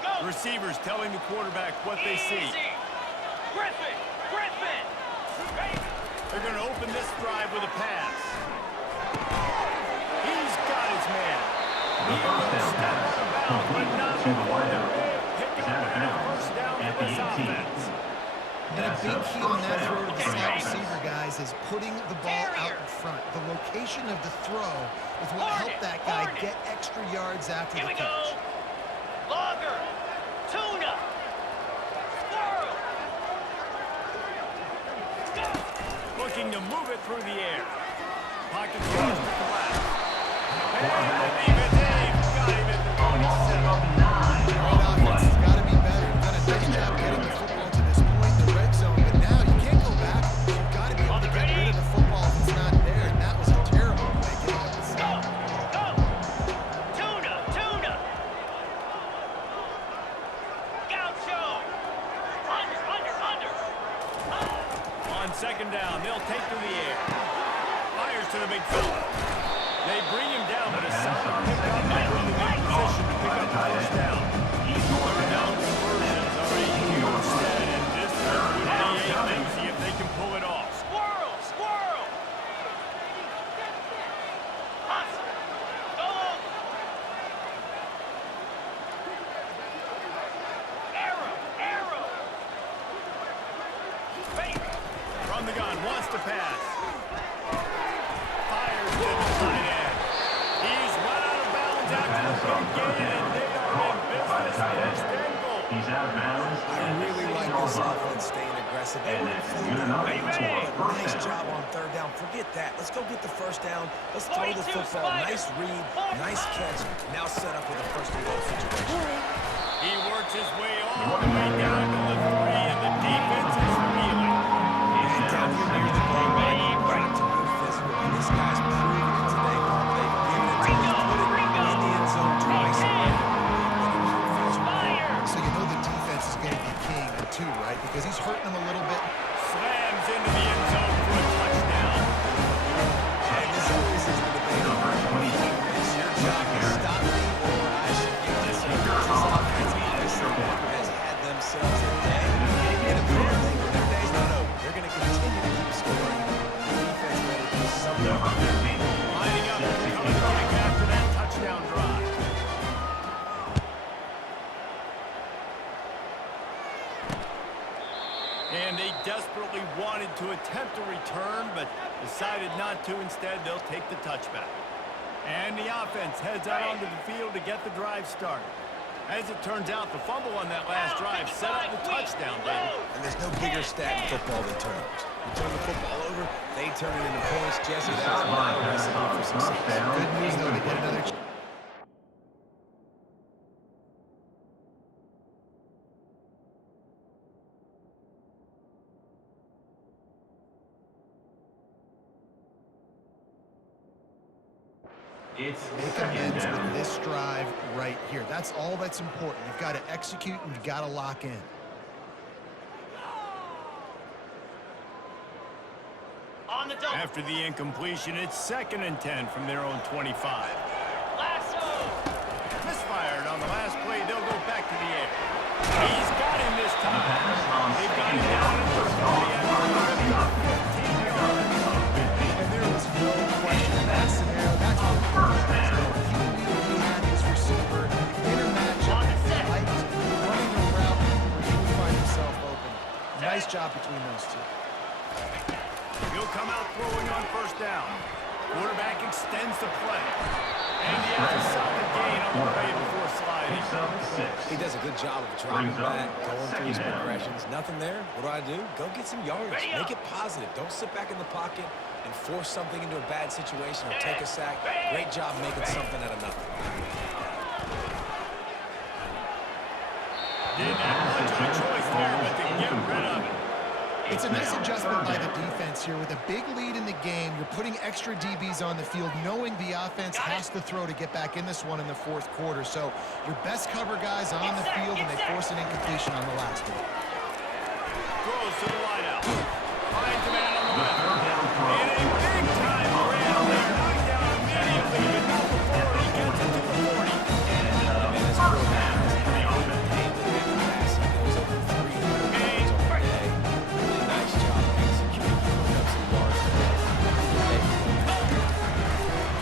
Go. Receivers telling the quarterback what they see. Easy. Griffin, Griffin. Ready? They're going to open this drive with a pass. He's got his man. He will step out of bounds, but not before the pick up and a first down for this offense. And a big key on that throw to the slot receiver, guys, is putting the ball out in front. The location of the throw is what helped that guy get extra yards after Here the we go. catch. Logger. Tuna. Squirrel. Go. Looking to move it through the air. Pocket throws to the left. And the defense got him at the 27. Right offense has got to be better. You've done a nice job getting the football to this point in the red zone, but now you can't go back. You've got to be able to get rid of the football if it's not there, and that was a terrible play getting up the Go. snap. Go. Tuna, tuna. Gaucho. Under. second down. They'll take to the air. Fires to the big fella. They bring him down, but a solid pickup by putting him in position to pick up the first down. Third down conversions are a huge stat, and this would be easy if they can pull it off. Squirrel! Squirrel! Hustle! Go! Arrow! Arrow! Fake! From the gun, wants to pass. Fires to the tight end. He's run out of bounds after the big gain, and they are in business. First and goal. He's out of bounds. I really like this offense staying aggressive. They And were it's full good enough range, for a but first nice down. job on third down. Forget that. Let's go get the first down. Let's throw the 42 football. Spider. Nice read, nice catch. Now set up with a first and goal situation. He works his way all the way down to the 3, and the defense is reeling. And down here near the goal line, got to be physical. This guy's proven it today. They've given it to him. He's put it in the end zone twice already. Fire! So you know the defense is going to be king too, right? Because he's hurting them a little bit. Slams into the end zone for a touchdown. And this always is the debate on it's your job to stop me or I should get this one. This offense obviously has had themselves a day. And apparently their day's not over. They're going to continue to keep scoring. The defense better do something. Number 15. Lining up to come to kick after that touchdown drive. And they desperately wanted to attempt a return, but decided not to. Instead, they'll take the touchback. And the offense heads out onto the field to get the drive started. As it turns out, the fumble on that last drive set up the touchdown, David. And there's no bigger stat in football than turnovers. You turn the football over, they turn it into points. Jesse, that's not a recipe for success. Good news, though, to get another It's It second ends down. with this drive right here. That's all that's important. You've got to execute and you've got to lock in. On the double. After the incompletion, it's 2nd and 10 from their own 25. Lasso. Misfired on the last play. They'll go back to the air. He's got him this time. They've got him down at the 40 after a 15 yards. And there was no question in that scenario. That's what the first down. He knew he had his receiver in a matchup, right, running a route where he would find himself open. Nice job between those two. He'll come out throwing on first down. Quarterback extends the play. And he has a solid gain on the play before sliding. Picks up 6. He does a good job of dropping back, going through his progressions. Nothing there. What do? Go get some yardage. Make it positive. Don't sit back in the pocket and force something into a bad situation or take a sack. Great job making something out of nothing. Didn't have much of a choice there, but to get rid of it. It's a nice adjustment by the defense here. With a big lead in the game, you're putting extra DBs on the field, knowing the offense has to throw to get back in this one in the fourth quarter. So your best cover guys on the field, and they force an incompletion on the last one. Throws to the wideout. Finds a man on the left. Third down throw. And a big-time grab there. Knocked down immediately, but not before he gets it to the 40. Man, this quarterback has had a good game with that pass. He goes over 300 yards on the day. Really nice job executing, putting up some yards today.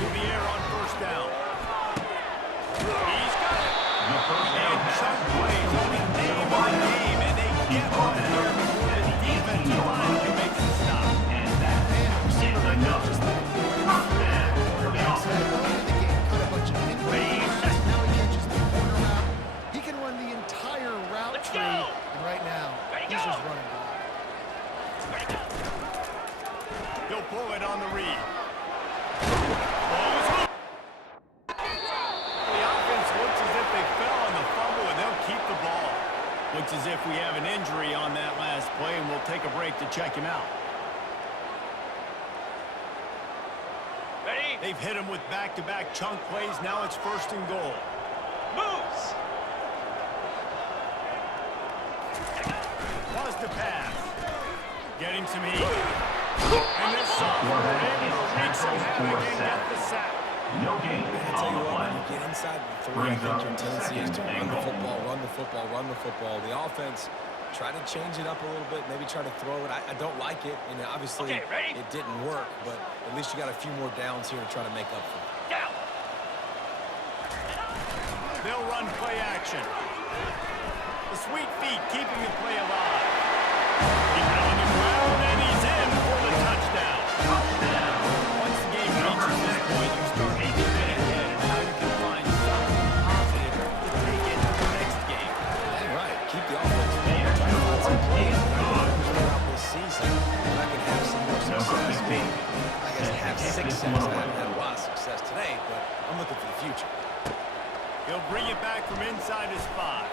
To the air on first down. He's got it. The first down And pass. chunk plays on the name of the game, and they get one here before the defense finally makes the stop. And that is enough. Just like quarterbacks had early in the game, cut a bunch of in-play routes. Now he catches the corner route. He can run the entire route Let's tree, go. and right now he's just running wild. He'll pull it on the read. Ball is hooked. The offense looks as if they fell on the fumble, and they'll keep the ball. Looks as if we have an injury on that last play, and we'll take a break to check him out. Ready? They've hit him with back-to-back chunk plays. Now it's 1st and goal. Moves. Wants to pass. Getting some heat. And this sophomore able to wreak some havoc and get the sack. No gain I tell on you the what, play. when you get inside the 3, I think your tendency is to run the football, run the football, run the football. The offense, try to change it up a little bit, maybe try to throw it. I don't like it, and obviously Okay, ready? it didn't work, but at least you got a few more downs here to try to make up for it. Down. They'll run play action. The sweet feet keeping the play alive. Keep it on the ground, and he's in for the touchdown. Once the game reaches this point, you start to get ahead and how you can find something positive to take into the next game. All right, keep the offense going. Try to find some plays throughout this season that I can have some more success. I guess have success. I haven't had a lot of success today, but I'm looking for the future. He'll bring it back from inside his 5.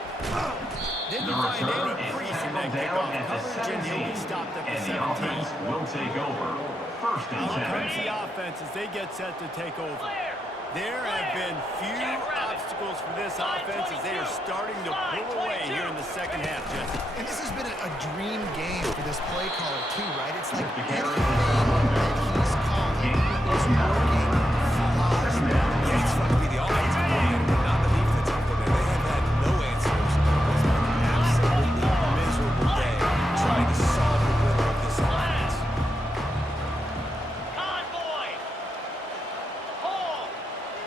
Didn't Number find any 7 crease in that is kickoff down at the coverage, and he'll be 17. stopped at the And the 17. offense will take over. First and Out comes 10. the offense as they get set to take over. Clear. There have been few obstacles for this offense as they are starting to pull away here in the second half, Jesse. And this has been a dream game for this play caller, too, right? It's like everything that he's calling is working flawlessly. Yeah, it's fun to be the offensive coordinator, but not the defensive coordinator. They have had no answers. It's been an absolutely miserable day trying to solve the riddle of this offense. Convoy. Hold.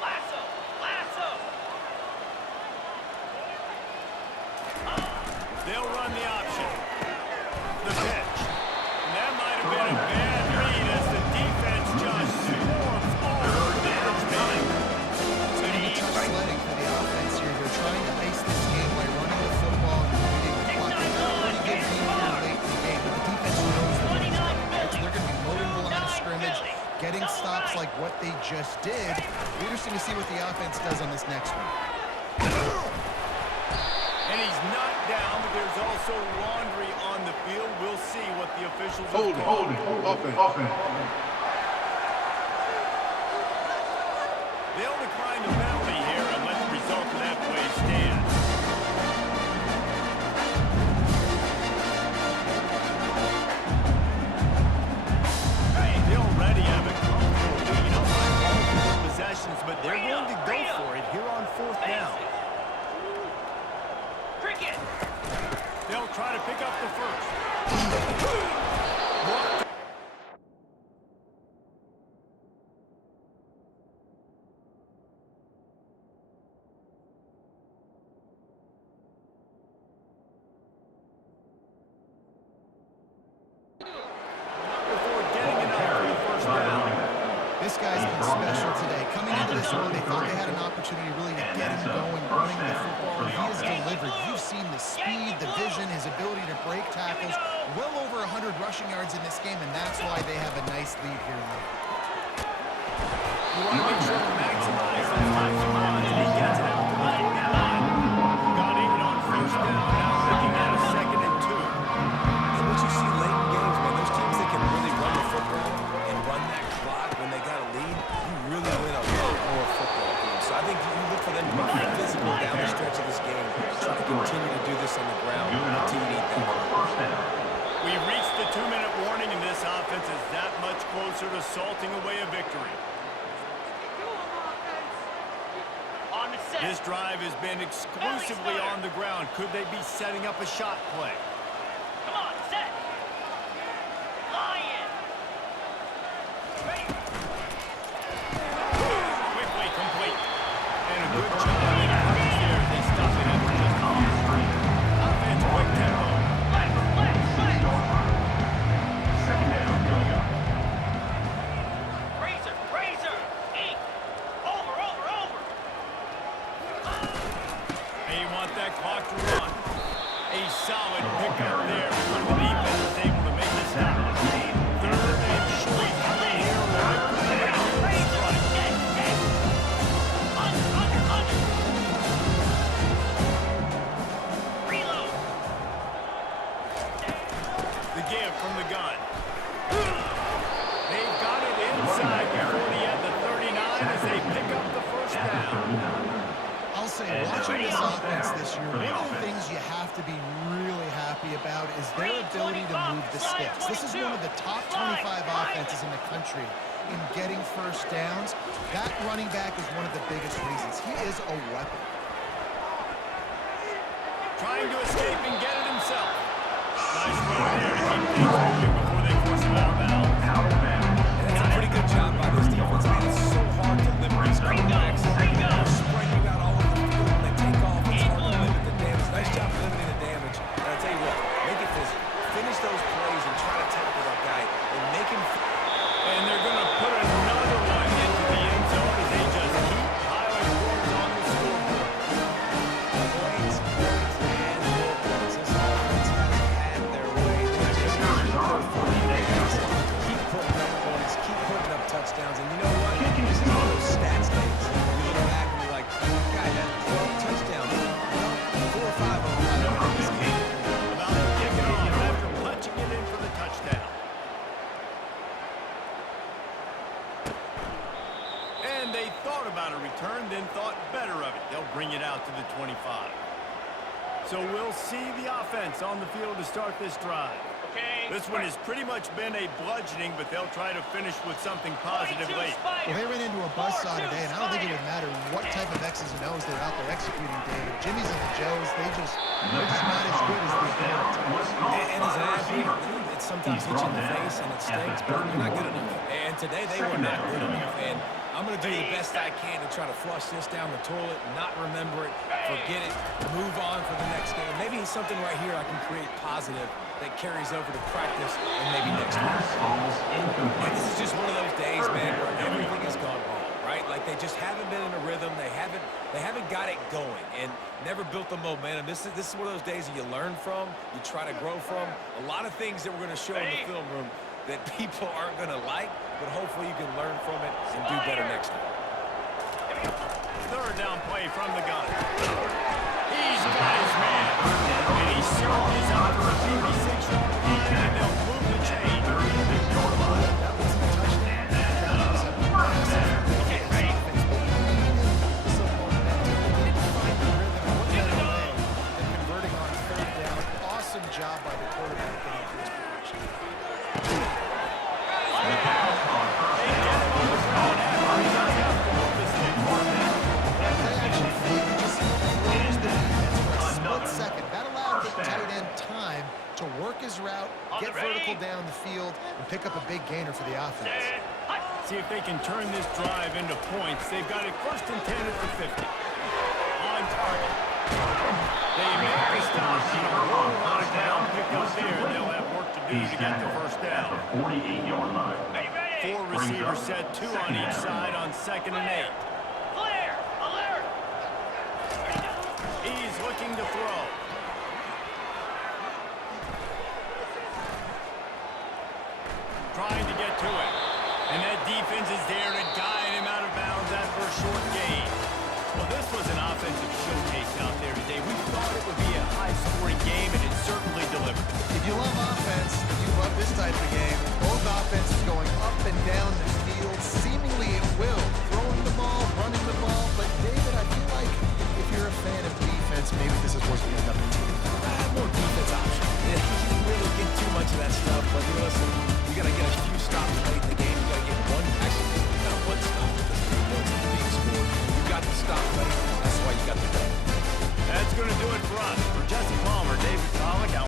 Lasso. Lasso. They'll run the option. The pitch. And that might have been a bad read as the defense just swarms all over the pitch. It's going to be tough sledding for the offense here. They're trying to ice this game by running the football and beating the clock. They've got a pretty good lead here late in the game, but the defense knows the what's coming, right? So they're going to be loading the line of scrimmage, getting stops like what they just did. Be interesting to see what the offense does on this next one. And he's knocked down, but there's also laundry on the field. We'll see what the officials have Holding, called. offense. They'll decline the penalty here and let the result of that play stand. They already have a comfortable lead on multiple possessions, but they're going to go for it here on 4th down. Cricket. They'll try to pick up the first. Blocked. Before getting enough for the first down. This guy's been special today. Coming into this one, they thought they had an opportunity really to get him going, running the football. He has delivered. You've seen the speed, the vision, his ability to break tackles. Well over 100 rushing yards in this game, and that's why they have a nice lead here late. You want to make sure to maximize those times you want, and he gets it out to the 49. Got even on first down, now looking at a 2nd and 2. And what you see late in games, man, those teams that can really run the football and run that clock when they got a lead, you really win a lot more football games. So I think you look for them to be physical down the stretch of this game, try to continue to do this on the ground, continue to eat that clock. We've reached the 2-minute warning, and this offense is that much closer to salting away a victory. On the set. This drive has been exclusively on the ground. Could they be setting up a shot play? Come on, set. Lion. Ready. Quickly complete. And a good job in coverage there. They stop it after just a few. Offense quick tempo. Flex, flex, flex. Second down, going up. Razor, razor. Ink. Over, over, over. And you want that clock to run. A solid pickup there before the defense is able to make the stop. 3rd and short coming here right from the midfield strike. Dead, dead. Under. Reload. The give from the gun. They've got it inside the 40 at the 39 as they pick up the first down. I'll say say, watching this offense this year, one of the things you have to be really happy about is their ability to move the sticks. This is one of the top 25 offenses in the country in getting first downs. That running back is one of the biggest reasons. He is a weapon. Trying to escape and get it himself. Nice run there to keep things moving before they force him out of bounds. And it's a pretty good job by this defense, man. It's so hard to limit these quarterbacks. They're spreading you out all over the field when they take off. It's hard to limit the damage. Nice job limiting the damage. And I tell you what, make it physical. Finish those plays and try to tackle that guy and make him. And they're going to put another one into the end zone as they just keep piling points on the scoreboard. Points, and more points. This offense has had their way. They just keep putting up points, keep putting up touchdowns. And you know what? This is one of those stats days. You look back and you're like, guy had 12 touchdowns. Well, 4 or 5 of them got in this game. About to kick it off after punching it in for the touchdown. And they thought about a return, then thought better of it. They'll bring it out to the 25. So we'll see the offense on the field to start this drive. Okay. This one has pretty much been a bludgeoning, but they'll try to finish with something positive late. Well, they ran into a buzzsaw today, and I don't think it would matter what type of X's and O's they're out there executing, David. Jimmy's and the Joes, they're just not as good as the opponent. And as an athlete, it sometimes hits you in the face and it stings, but you're not good enough. And today they were not good enough. And I'm going to do the best I can to try to flush this down the toilet, not remember it, forget it, move on for the next game. Maybe something right here I can create positive that carries over to practice and maybe next week. And this is just one of those days, man, where everything has gone wrong, right? Like they just haven't been in a rhythm. They haven't got it going and never built the momentum. This is one of those days that you learn from, you try to grow from. A lot of things that we're going to show in the film room that people aren't going to like, but hopefully you can learn from it and do better next time. Third down play from the gun. He's got his man. And he certainly is out for a 36-yard line, and they'll move the chain. That wasn't a touchdown. That was a massive offense. Some momentum. They didn't find the rhythm. What better way than converting on third down? Awesome job by the quarterback getting to his position. They get him on the ground after he got out to move this thing. They actually fake just froze the defense for a split second. That allowed the tight end time to work his route, get vertical down the field, and pick up a big gainer for the offense. See if they can turn this drive into points. They've got it first and 10 at the 50. On target. They make the stop. A lot of ground pick up there. They'll have work to do to get the first down. 48-yard line. 4 receivers set, 2 on each side on 2nd and 8. Clear. Alert. He's looking to throw. Trying to get to it. And that defense is there to guide him out of bounds after a short gain. Well, this was an offensive showcase out there today. We thought it would be a high-scoring game, and it certainly